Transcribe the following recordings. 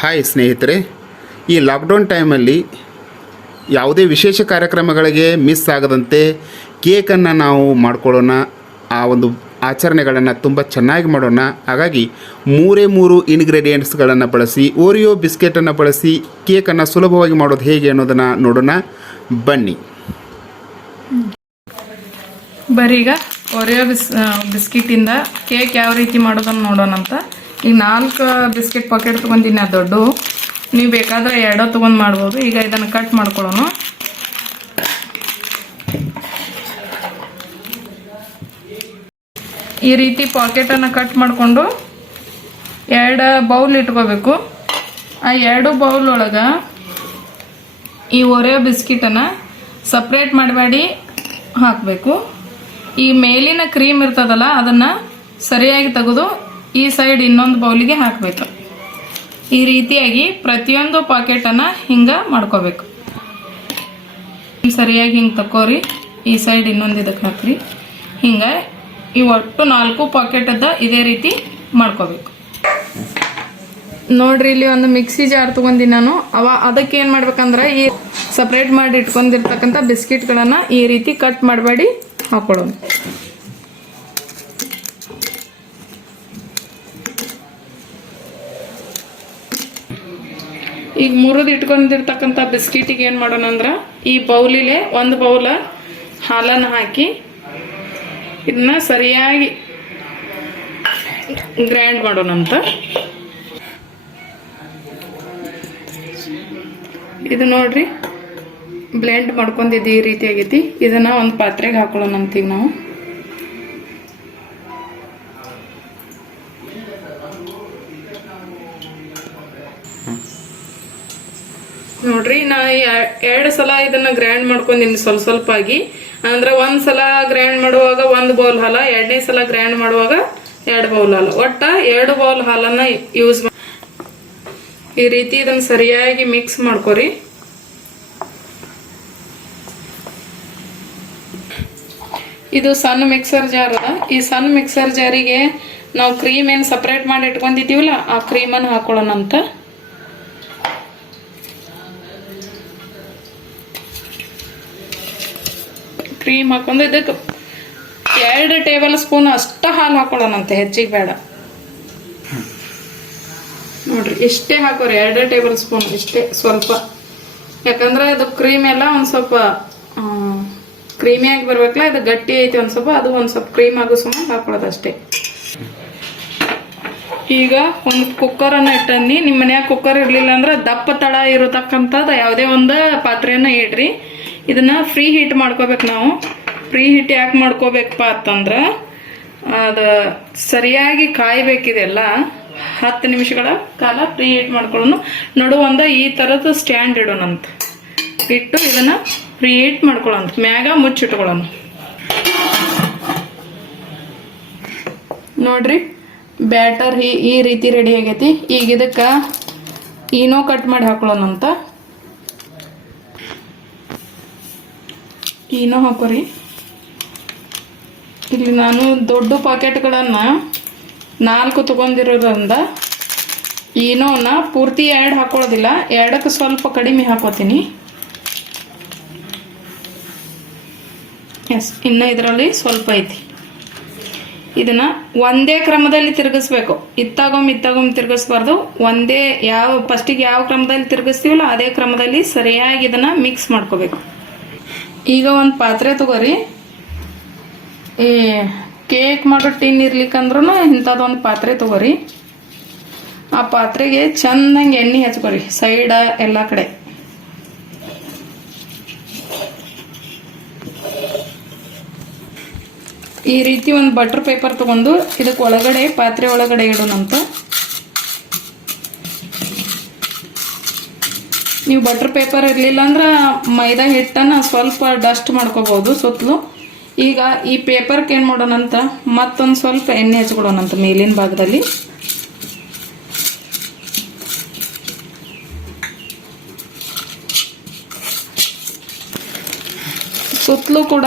Hi ಸ್ನೇಹಿತರೆ, ಈ lockdown ಟೈಮಲ್ಲಿ ಯಾವುದೇ ವಿಶೇಷ ಕಾರ್ಯಕ್ರಮಗಳಿಗೆ ಮಿಸ್ ಆಗದಂತೆ ಕೇಕನ್ನು ನಾವು ಮಾಡ್ಕೊಳ್ಳೋಣ. ಆ ಒಂದು ಆಚರಣೆಗಳನ್ನು ತುಂಬ ಚೆನ್ನಾಗಿ ಮಾಡೋಣ. ಹಾಗಾಗಿ 3 ಇಂಗ್ರೀಡಿಯೆಂಟ್ಸ್ಗಳನ್ನು ಬಳಸಿ ಓರಿಯೋ ಬಿಸ್ಕೆಟನ್ನು ಬಳಸಿ ಕೇಕನ್ನು ಸುಲಭವಾಗಿ ಮಾಡೋದು ಹೇಗೆ ಅನ್ನೋದನ್ನು ನೋಡೋಣ ಬನ್ನಿ. ಬರೀಗ ಓರಿಯೋ ಬಿಸ್ಕಿಟಿಂದ ಕೇಕ್ ಯಾವ ರೀತಿ ಮಾಡೋದನ್ನು ನೋಡೋಣ ಅಂತ. ಈಗ 4 ಬಿಸ್ಕೆಟ್ ಪಾಕೆಟ್ ತೊಗೊಂಡಿನಿ. ದೊಡ್ಡ ನೀವು ಬೇಕಾದರೆ 2 ತೊಗೊಂಡು ಮಾಡ್ಬೋದು. ಈಗ ಇದನ್ನು ಕಟ್ ಮಾಡ್ಕೊಳ್ಳೋಣ. ಈ ರೀತಿ ಪಾಕೆಟನ್ನು ಕಟ್ ಮಾಡಿಕೊಂಡು 2 ಬೌಲ್ ಇಟ್ಕೋಬೇಕು. ಆ 2 ಬೌಲ್ ಒಳಗೆ ಈ ಓರಿಯೋ ಬಿಸ್ಕಿಟನ್ನು ಸಪ್ರೇಟ್ ಮಾಡಬೇಡಿ ಹಾಕಬೇಕು. ಈ ಮೇಲಿನ ಕ್ರೀಮ್ ಇರ್ತದಲ್ಲ ಅದನ್ನು ಸರಿಯಾಗಿ ತೆಗೆದು ಈ ಸೈಡ್ ಇನ್ನೊಂದು ಬೌಲಿಗೆ ಹಾಕಬೇಕು. ಈ ರೀತಿಯಾಗಿ ಪ್ರತಿಯೊಂದು ಪಾಕೆಟನ್ನು ಹಿಂಗೆ ಮಾಡ್ಕೋಬೇಕು. ಸರಿಯಾಗಿ ಹಿಂಗೆ ತಕೋರಿ. ಈ ಸೈಡ್ ಇನ್ನೊಂದು ಇದಕ್ಕೆ ಹಾಕ್ರಿ. ಹಿಂಗೆ ಈ ಒಟ್ಟು 4 ಪಾಕೆಟದ ಇದೇ ರೀತಿ ಮಾಡ್ಕೋಬೇಕು. ನೋಡ್ರಿ, ಇಲ್ಲಿ ಒಂದು ಮಿಕ್ಸಿ ಜಾರ್ ತೊಗೊಂಡಿನಿ ನಾನು. ಅದಕ್ಕೆ ಏನು ಮಾಡ್ಬೇಕಂದ್ರೆ ಈ ಸಪ್ರೇಟ್ ಮಾಡಿ ಇಟ್ಕೊಂಡಿರ್ತಕ್ಕಂಥ ಬಿಸ್ಕಿಟ್ಗಳನ್ನು ಈ ರೀತಿ ಕಟ್ ಮಾಡಬೇಡಿ ಹಾಕೊಳ್ಳೋಣ. ಈಗ ಮುರಿದು ಇಟ್ಕೊಂಡಿರ್ತಕ್ಕಂಥ ಬಿಸ್ಕಿಟಿಗೆ ಏನು ಮಾಡೋಣ ಅಂದ್ರೆ ಈ ಬೌಲಿಲೆ 1 ಬೌಲ ಹಾಲನ್ನು ಹಾಕಿ ಇದನ್ನ ಸರಿಯಾಗಿ ಗ್ರೈಂಡ್ ಮಾಡೋಣ ಅಂತ. ಇದು ನೋಡ್ರಿ, ಬ್ಲೆಂಡ್ ಮಾಡ್ಕೊಂಡಿದ್ದು ಈ ರೀತಿ ಆಗೈತಿ. ಇದನ್ನ ಒಂದು ಪಾತ್ರೆಗೆ ಹಾಕೊಳ್ಳೋಣ ಅಂತೀಗ ನಾವು. ನೋಡ್ರಿ, ನಾ 2 ಸಲ ಇದನ್ನ ಗ್ರೈಂಡ್ ಮಾಡ್ಕೊಂಡಿನಿ ಸ್ವಲ್ಪ ಆಗಿ. ಅಂದ್ರೆ 1 ಸಲ ಗ್ರೈಂಡ್ ಮಾಡುವಾಗ 1 ಬೌಲ್ ಹಾಲ, 2ನೇ ಸಲ ಗ್ರೈಂಡ್ ಮಾಡುವಾಗ 2 ಬೌಲ್ ಹಾಲು, ಒಟ್ಟ 2 ಬೌಲ್ ಹಾಲನ್ನ ಯೂಸ್ ಮಾಡಿ ಈ ರೀತಿ ಇದನ್ನ ಸರಿಯಾಗಿ ಮಿಕ್ಸ್ ಮಾಡ್ಕೊರಿ. ಇದು ಸಣ್ಣ ಮಿಕ್ಸರ್ ಜಾರ್ ಅದ. ಈ ಸಣ್ಣ ಮಿಕ್ಸರ್ ಜಾರಿಗೆ ನಾವು ಕ್ರೀಮ್ ಏನು ಸಪ್ರೇಟ್ ಮಾಡಿ ಇಟ್ಕೊಂಡಿದ್ದೀವಲ್ಲ ಆ ಕ್ರೀಮನ್ನು ಹಾಕೊಳ್ಳೋಣ ಅಂತ. ಕ್ರೀಮ್ ಹಾಕೊಂಡು ಇದಕ್ಕೆ 2 ಟೇಬಲ್ ಸ್ಪೂನ್ ಅಷ್ಟ ಹಾಲು ಹಾಕೊಳ್ಳೋಣಂತೆ, ಹೆಚ್ಚಿಗೆ ಬೇಡ. ನೋಡ್ರಿ, ಇಷ್ಟೇ ಹಾಕೋರಿ, 2 ಟೇಬಲ್ ಸ್ಪೂನ್ ಇಷ್ಟೇ, ಸ್ವಲ್ಪ. ಯಾಕಂದ್ರೆ ಅದು ಕ್ರೀಮ್ ಎಲ್ಲ ಒಂದ್ ಸ್ವಲ್ಪ ಕ್ರೀಮಿಯಾಗಿ ಬರ್ಬೇಕಲ್ಲ, ಇದು ಗಟ್ಟಿ ಐತಿ ಒಂದ್ ಸ್ವಲ್ಪ, ಅದು ಒಂದ್ ಸ್ವಲ್ಪ ಕ್ರೀಮ್ ಆಗೋ ಸುಮ್ಮನೆ ಹಾಕೊಳ್ಳೋದಷ್ಟೇ. ಈಗ ಒಂದು ಕುಕ್ಕರನ್ನು ಇಟ್ಟನಿ. ನಿಮ್ಮ ಮನ್ಯಾಗ ಕುಕ್ಕರ್ ಇರ್ಲಿಲ್ಲ ಅಂದ್ರೆ ದಪ್ಪ ತಳ ಇರತಕ್ಕಂಥದ್ದು ಯಾವುದೇ ಒಂದು ಪಾತ್ರೆಯನ್ನ ಇಡ್ರಿ. ಇದನ್ನ ಫ್ರೀ ಹೀಟ್ ಮಾಡ್ಕೋಬೇಕು ನಾವು. ಫ್ರೀ ಹೀಟ್ ಯಾಕೆ ಮಾಡ್ಕೋಬೇಕಪ್ಪ ಅಂತಂದ್ರೆ ಅದು ಸರಿಯಾಗಿ ಕಾಯ್ಬೇಕಿದೆಲ್ಲ. 10 ನಿಮಿಷಗಳ ಕಾಲ ಫ್ರೀ ಹೀಟ್ ಮಾಡ್ಕೊಳ್ಳೋಣ. ನಡುವಂದ ಈ ಥರದ ಸ್ಟ್ಯಾಂಡ್ ಇಡೋಣಂತ. ಇಟ್ಟು ಇದನ್ನ ಫ್ರೀ ಹೀಟ್ ಮಾಡ್ಕೊಳ್ಳೋಣ. ಮ್ಯಾಗ ಮುಚ್ಚಿಟ್ಕೊಳ್ಳೋಣ. ನೋಡ್ರಿ, ಬ್ಯಾಟರ್ ಈ ರೀತಿ ರೆಡಿ ಆಗೈತಿ. ಈಗ ಇದಕ್ಕೆ ಈನೋ ಕಟ್ ಮಾಡಿ ಹಾಕೊಳ್ಳೋಣ ಅಂತ. ಈನೋ ಹಾಕೋರಿ. ಇಲ್ಲಿ ನಾನು ದೊಡ್ಡ ಪಾಕೆಟ್ಗಳನ್ನು 4 ತಗೊಂಡಿರೋದ್ರಿಂದ ಈನೋನ ಪೂರ್ತಿ 2 ಹಾಕೊಳ್ಳೋದಿಲ್ಲ, 2ಕ್ಕೆ ಸ್ವಲ್ಪ ಕಡಿಮೆ ಹಾಕೋತೀನಿ. ಎಸ್, ಇನ್ನು ಇದರಲ್ಲಿ ಸ್ವಲ್ಪ ಐತಿ. ಇದನ್ನ ಒಂದೇ ಕ್ರಮದಲ್ಲಿ ತಿರುಗಿಸ್ಬೇಕು. ಇತ್ತಾಗೊಮ್ಮೆ ತಿರುಗಿಸ್ಬಾರ್ದು. ಒಂದೇ ಫಸ್ಟಿಗೆ ಯಾವ ಕ್ರಮದಲ್ಲಿ ತಿರುಗಿಸ್ತೀವಲ್ಲ ಅದೇ ಕ್ರಮದಲ್ಲಿ ಸರಿಯಾಗಿ ಇದನ್ನ ಮಿಕ್ಸ್ ಮಾಡ್ಕೋಬೇಕು. ಈಗ ಒಂದು ಪಾತ್ರೆ ತಗೋರಿ. ಈ ಕೇಕ್ ಮಾಡೋ ಟಿನ್ ಇರ್ಲಿಕ್ಕಂದ್ರೂ ಇಂಥದ್ದೊಂದು ಪಾತ್ರೆ ತಗೋರಿ. ಆ ಪಾತ್ರೆಗೆ ಚೆನ್ನಾಗಿ ಎಣ್ಣೆ ಹಚ್ಕೋರಿ, ಸೈಡ ಎಲ್ಲ ಕಡೆ. ಈ ರೀತಿ ಒಂದು ಬಟರ್ ಪೇಪರ್ ತಗೊಂಡು ಇದಕ್ಕೆ ಒಳಗಡೆ ಪಾತ್ರೆ ಒಳಗಡೆ ಇಡೋಣಂತ. ನೀವು ಬಟರ್ ಪೇಪರ್ ಇರಲಿಲ್ಲ ಅಂದ್ರೆ ಮೈದಾ ಹಿಟ್ಟನ್ನು ಸ್ವಲ್ಪ ಡಸ್ಟ್ ಮಾಡ್ಕೋಬಹುದು ಸುತ್ತಲೂ. ಈಗ ಈ ಪೇಪರ್ಗೆ ಏನು ಮಾಡೋಣಂತ ಮತ್ತೊಂದು ಸ್ವಲ್ಪ ಎಣ್ಣೆ ಹಚ್ಕೊಡೋಣಂತ ಮೇಲಿನ ಭಾಗದಲ್ಲಿ. ಸುತ್ತಲೂ ಕೂಡ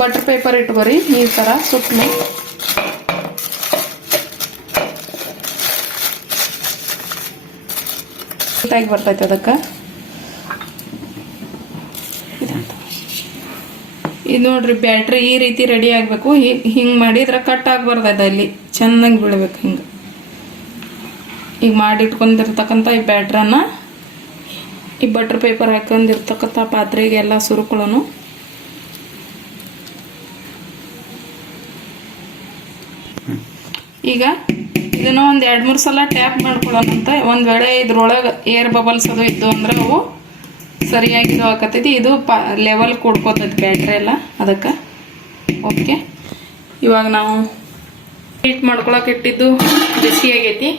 ಬಟರ್ ಪೇಪರ್ ಇಟ್ಕೋರಿ ಈ ಥರ ಸುತ್ತಲೂ. ನೀಟಾಗಿ ಬರ್ತೈತೆ ಅದಕ್ಕೆ. ಇದು ನೋಡ್ರಿ ಬ್ಯಾಟ್ರಿ ಈ ರೀತಿ ರೆಡಿ ಆಗಬೇಕು. ಹಿಂಗೆ ಮಾಡಿದ್ರೆ ಕಟ್ ಆಗಬಾರ್ದು, ಅಲ್ಲಿ ಚೆನ್ನಾಗಿ ಬೀಳ್ಬೇಕು. ಹಿಂಗೆ ಈಗ ಮಾಡಿಟ್ಕೊಂಡಿರ್ತಕ್ಕಂಥ ಈ ಬ್ಯಾಟ್ರನ್ನ ಈ ಬಟರ್ ಪೇಪರ್ ಹಾಕೊಂಡಿರ್ತಕ್ಕಂಥ ಪಾತ್ರೆಗೆಲ್ಲ ಸುರುಕೊಳ್ಳೋನು. ಈಗ ಇದನ್ನು ಒಂದು 2-3 ಸಲ ಟ್ಯಾಪ್ ಮಾಡ್ಕೊಳ್ಳೋಣಂತ. ಒಂದು ವೇಳೆ ಇದ್ರೊಳಗೆ ಏರ್ ಬಬಲ್ಸ್ ಅದು ಇದ್ದು ಅಂದ್ರೆ ಅವು ಸರಿಯಾಗಿ ಇದು ಹಾಕತ್ತೈತಿ. ಇದು ಲೆವೆಲ್ ಕೊಡ್ಕೋತೈತಿ ಬ್ಯಾಟ್ರಿ ಎಲ್ಲ, ಅದಕ್ಕೆ ಓಕೆ. ಇವಾಗ ನಾವು ಹೀಟ್ ಮಾಡ್ಕೊಳಕ್ಕೆ ಇಟ್ಟಿದ್ದು ಬಿಸಿ ಆಗೈತಿ.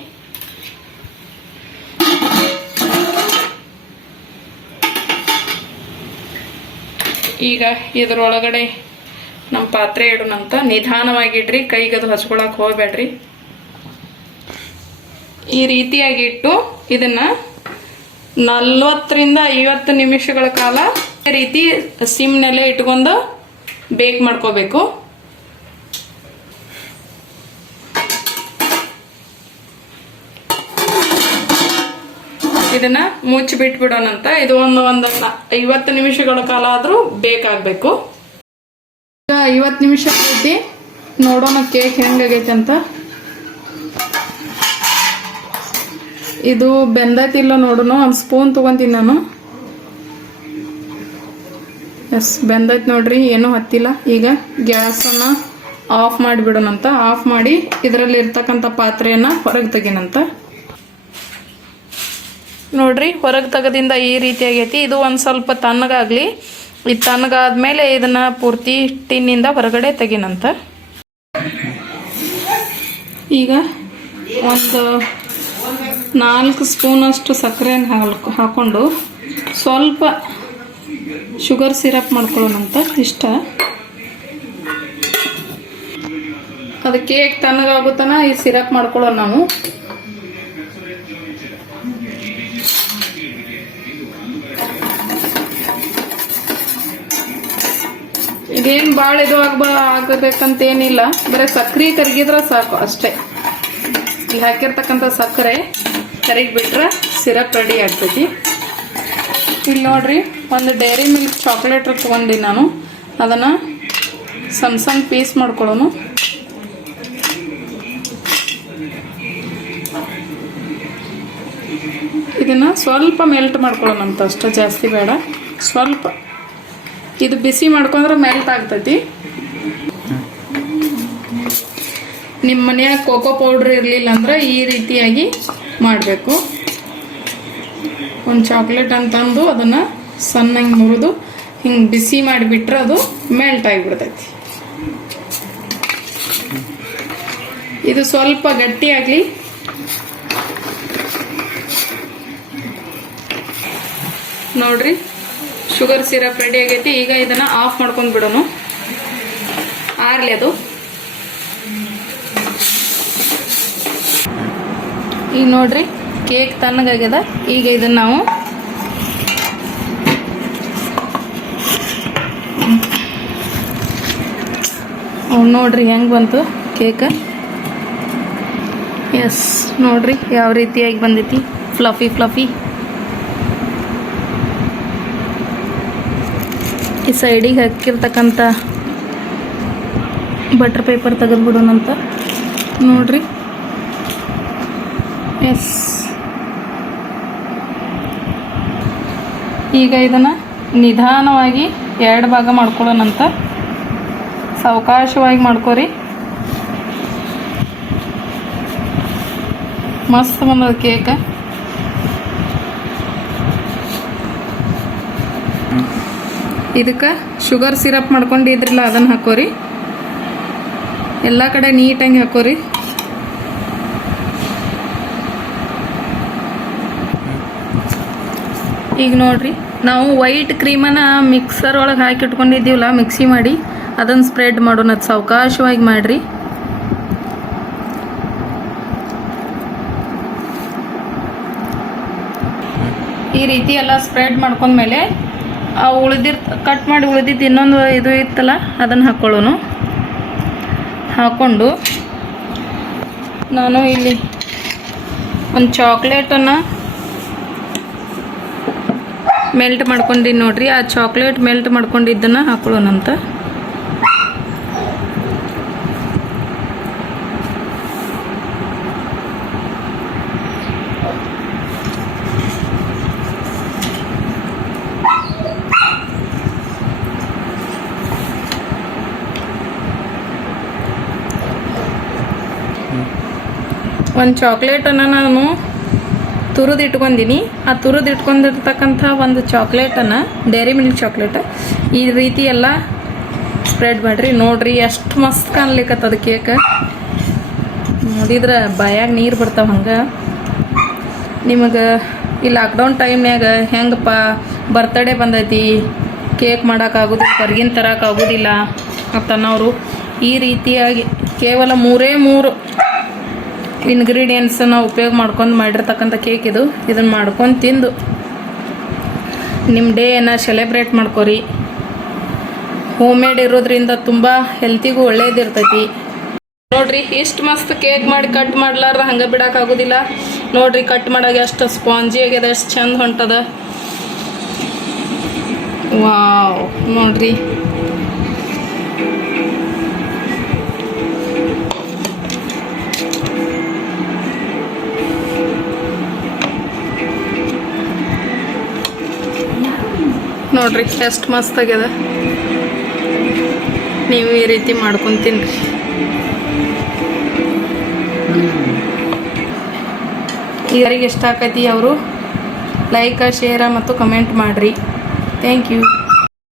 ಈಗ ಇದರೊಳಗಡೆ ನಮ್ಮ ಪಾತ್ರೆ ಇಡೋಣಂತ. ನಿಧಾನವಾಗಿಡ್ರಿ, ಕೈಗದು ಹಚ್ಕೊಳಕ್ಕೆ ಹೋಗ್ಬೇಡ್ರಿ. ಈ ರೀತಿಯಾಗಿ ಇಟ್ಟು ಇದನ್ನ 40ರಿಂದ 50 ನಿಮಿಷಗಳ ಕಾಲ ಈ ರೀತಿ ಸಿಮ್ನಲ್ಲೇ ಇಟ್ಕೊಂಡು ಬೇಕ್ ಮಾಡ್ಕೋಬೇಕು. ಇದನ್ನ ಮುಚ್ಚಿ ಬಿಟ್ಬಿಡೋಣಂತ. ಇದು ಒಂದು 50 ನಿಮಿಷಗಳ ಕಾಲ ಆದರೂ ಬೇಕಾಗಬೇಕು. ಈಗ 50 ನಿಮಿಷ ಐತಿ, ನೋಡೋಣ ಕೇಕ್ ಹೆಂಗಾಗೈತೆ ಅಂತ. ಇದು ಬೆಂದೈತಿಲ್ಲ ನೋಡೋಣ. ಒಂದು ಸ್ಪೂನ್ ತೊಗೊಂತೀನಿ ನಾನು. ಎಸ್, ಬೆಂದೈತೆ ನೋಡ್ರಿ, ಏನೂ ಹತ್ತಿಲ್ಲ. ಈಗ ಗ್ಯಾಸನ್ನು ಆಫ್ ಮಾಡಿಬಿಡೋಣಂತ. ಆಫ್ ಮಾಡಿ ಇದರಲ್ಲಿ ಇರ್ತಕ್ಕಂಥ ಪಾತ್ರೆಯನ್ನು ಹೊರಗೆ ತೆಗಿನಂತ. ನೋಡ್ರಿ, ಹೊರಗೆ ತೆಗೆದಿಂದ ಈ ರೀತಿ ಆಗೈತಿ. ಇದು ಒಂದು ಸ್ವಲ್ಪ ತಣ್ಣಗಾಗಲಿ. ಇದು ತಣ್ಣಗಾದ್ಮೇಲೆ ಇದನ್ನು ಪೂರ್ತಿ ಟಿನ್ನಿಂದ ಹೊರಗಡೆ ತೆಗಿನಂತ. ಈಗ ಒಂದು 4 ಸ್ಪೂನಷ್ಟು ಸಕ್ಕರೆಯನ್ನು ಹಾಕ್ಕೊಂಡು ಸ್ವಲ್ಪ ಶುಗರ್ ಸಿರಪ್ ಮಾಡ್ಕೊಳ್ಳೋಣಂತ. ಇಷ್ಟ ಅದು ಕೇಕ್ ತಣ್ಣಗಾಗುತ್ತಾನ ಈ ಸಿರಪ್ ಮಾಡ್ಕೊಳ್ಳೋಣ ನಾವು. ಇದೇನು ಭಾಳ ಇದು ಆಗಬೇಕಂತೇನಿಲ್ಲ, ಬರೀ ಸಕ್ಕರೆ ಕರಗಿದ್ರೆ ಸಾಕು ಅಷ್ಟೇ. ಇಲ್ಲಿ ಹಾಕಿರ್ತಕ್ಕಂಥ ಸಕ್ಕರೆ ಕರಿಗಿಬಿಟ್ರೆ ಸಿರಪ್ ರೆಡಿ ಆಗ್ತೈತಿ. ಇಲ್ಲಿ ನೋಡ್ರಿ, ಒಂದು ಡೈರಿ ಮಿಲ್ಕ್ ಚಾಕ್ಲೇಟ್ ತೊಗೊಂಡಿನಿ ನಾನು. ಅದನ್ನು ಸಣ್ಣ ಸಣ್ಣ ಪೀಸ್ ಮಾಡ್ಕೊಳ್ಳೋನು. ಇದನ್ನು ಸ್ವಲ್ಪ ಮೆಲ್ಟ್ ಮಾಡ್ಕೊಳ್ಳೋಣಂತ, ಅಷ್ಟು ಜಾಸ್ತಿ ಬೇಡ, ಸ್ವಲ್ಪ. ಇದು ಬಿಸಿ ಮಾಡ್ಕೊಂಡ್ರೆ ಮೆಲ್ಟ್ ಆಗ್ತೈತಿ. ನಿಮ್ಮ ಮನ್ಯಾಗ ಕೋಕೋ ಪೌಡ್ರ್ ಇರಲಿಲ್ಲ ಅಂದ್ರೆ ಈ ರೀತಿಯಾಗಿ ಮಾಡಬೇಕು. ಒಂದು ಚಾಕ್ಲೇಟ್ ಅಂತಂದು ಅದನ್ನು ಸಣ್ಣಗೆ ಮುರಿದು ಹಿಂಗೆ ಬಿಸಿ ಮಾಡಿಬಿಟ್ರೆ ಅದು ಮೆಲ್ಟ್ ಆಗಿಬಿಡ್ತೈತಿ. ಇದು ಸ್ವಲ್ಪ ಗಟ್ಟಿ ಆಗಲಿ. ನೋಡ್ರಿ, ಶುಗರ್ ಸಿರಪ್ ರೆಡಿ ಆಗೈತಿ. ಈಗ ಇದನ್ನು ಆಫ್ ಮಾಡ್ಕೊಂಡು ಬಿಡೋಣ, ಆರ್ಲಿ ಅದು. ಈಗ ನೋಡ್ರಿ, ಕೇಕ್ ತಣ್ಣಗಾಗ್ಯದ. ಈಗ ಇದನ್ನು ನಾವು ನೋಡ್ರಿ ಹೆಂಗೆ ಬಂತು ಕೇಕ್. ಎಸ್, ನೋಡ್ರಿ ಯಾವ ರೀತಿಯಾಗಿ ಬಂದೈತಿ, ಫ್ಲಫಿ ಫ್ಲಫಿ. ಈ ಸೈಡಿಗೆ ಹಾಕಿರ್ತಕ್ಕಂಥ ಬಟರ್ ಪೇಪರ್ ತೆಗೆದ್ಬಿಡೋಣಂತ. ನೋಡ್ರಿ, ಎಸ್. ಈಗ ಇದನ್ನು ನಿಧಾನವಾಗಿ 2 ಭಾಗ ಮಾಡ್ಕೊಳ್ಳೋಣಂತ. ಸಾವಕಾಶವಾಗಿ ಮಾಡ್ಕೊರಿ. ಮಸ್ತ್ ಬಂದದ ಕೇಕ್. ಇದಕ್ಕೆ ಶುಗರ್ ಸಿರಪ್ ಮಾಡ್ಕೊಂಡಿದ್ರಲ್ಲ ಅದನ್ನು ಹಾಕೋರಿ. ಎಲ್ಲ ಕಡೆ ನೀಟಾಗಿ ಹಾಕೋರಿ. ಈಗ ನೋಡ್ರಿ, ನಾವು ವೈಟ್ ಕ್ರೀಮನ್ನು ಮಿಕ್ಸರ್ ಒಳಗೆ ಹಾಕಿ ಇಟ್ಕೊಂಡಿದ್ದೀವಲ್ಲ, ಮಿಕ್ಸಿ ಮಾಡಿ ಅದನ್ನು ಸ್ಪ್ರೆಡ್ ಮಾಡೋಣ. ಅದು ಸಾವಕಾಶವಾಗಿ ಮಾಡಿರಿ. ಈ ರೀತಿ ಎಲ್ಲ ಸ್ಪ್ರೆಡ್ ಮಾಡ್ಕೊಂಡ್ಮೇಲೆ ಆ ಕಟ್ ಮಾಡಿ ಉಳಿದಿದ್ದು ಇನ್ನೊಂದು ಇದು ಇತ್ತಲ್ಲ ಅದನ್ನು ಹಾಕ್ಕೊಳ್ಳೋನು. ಹಾಕ್ಕೊಂಡು ನಾನು ಇಲ್ಲಿ ಒಂದು ಚಾಕ್ಲೇಟನ್ನು ಮೆಲ್ಟ್ ಮಾಡ್ಕೊಂಡಿನಿ ನೋಡ್ರಿ. ಆ ಚಾಕ್ಲೇಟ್ ಮೆಲ್ಟ್ ಮಾಡ್ಕೊಂಡಿದ್ದನ್ನು ಹಾಕೊಳ್ಳೋಣಂತ. ಒಂದು ಚಾಕ್ಲೇಟನ್ನು ನಾನು ತುರಿದು ಇಟ್ಕೊಂಡೀನಿ. ಆ ತುರಿದು ಇಟ್ಕೊಂಡಿರ್ತಕ್ಕಂಥ ಒಂದು ಚಾಕ್ಲೇಟನ್ನು, ಡೈರಿ ಮಿಲ್ಕ್ ಚಾಕ್ಲೇಟ್, ಈ ರೀತಿ ಎಲ್ಲ ಸ್ಪ್ರೆಡ್ ಮಾಡಿರಿ. ನೋಡ್ರಿ ಎಷ್ಟು ಮಸ್ತ್ ಕಾಣ್ಲಿಕ್ಕತ್ತದ ಕೇಕ್. ನೋಡಿದ್ರೆ ಬಾಯಾಗ ನೀರು ಬರ್ತಾವೆ. ಹಂಗೆ ನಿಮಗೆ ಈ ಲಾಕ್ಡೌನ್ ಟೈಮ್ನಾಗ ಹೆಂಗಪ್ಪ ಬರ್ತಡೇ ಬಂದೈತಿ, ಕೇಕ್ ಮಾಡೋಕ್ಕಾಗೋದಿಲ್ಲ, ಹೊರಗಿನ ತರೋಕ್ಕಾಗೋದಿಲ್ಲ ಅಂತನೋರು ಈ ರೀತಿಯಾಗಿ ಕೇವಲ 3 ಇಂಗ್ರೀಡಿಯೆಂಟ್ಸನ್ನು ಉಪಯೋಗ ಮಾಡ್ಕೊಂಡು ಮಾಡಿರ್ತಕ್ಕಂಥ ಕೇಕ್ ಇದು. ಇದನ್ನು ಮಾಡ್ಕೊಂಡು ತಿಂದು ನಿಮ್ಮ ಡೇಯನ್ನು ಸೆಲೆಬ್ರೇಟ್ ಮಾಡ್ಕೊರಿ. ಹೋಮ್ ಮೇಡ್ ಇರೋದ್ರಿಂದ ತುಂಬ ಹೆಲ್ತಿಗೂ ಒಳ್ಳೇದಿರ್ತೈತಿ. ನೋಡ್ರಿ ಇಷ್ಟು ಮಸ್ತ್ ಕೇಕ್ ಮಾಡಿ ಕಟ್ ಮಾಡ್ಲಾರ್ದ ಹಂಗೆ ಬಿಡೋಕ್ಕಾಗೋದಿಲ್ಲ. ನೋಡ್ರಿ ಕಟ್ ಮಾಡಾಗ ಎಷ್ಟು ಸ್ಪಾಂಜಿ ಆಗ್ಯದ, ಎಷ್ಟು ಚಂದ ಹೊಂಟದ. ವಾವ್ ನೋಡ್ರಿ. ನೋಡ್ರಿ ಎಷ್ಟು ಮಸ್ತ್ ಆಗ್ಯದ. ನೀವು ಈ ರೀತಿ ಮಾಡ್ಕೊಂಡು ತಿನ್ರಿ. ಯಾರಿಗೆ ಇಷ್ಟ ಆಕೈತಿ ಅವರು ಲೈಕ್, ಶೇರ್ ಮತ್ತು ಕಮೆಂಟ್ ಮಾಡಿರಿ. Thank you.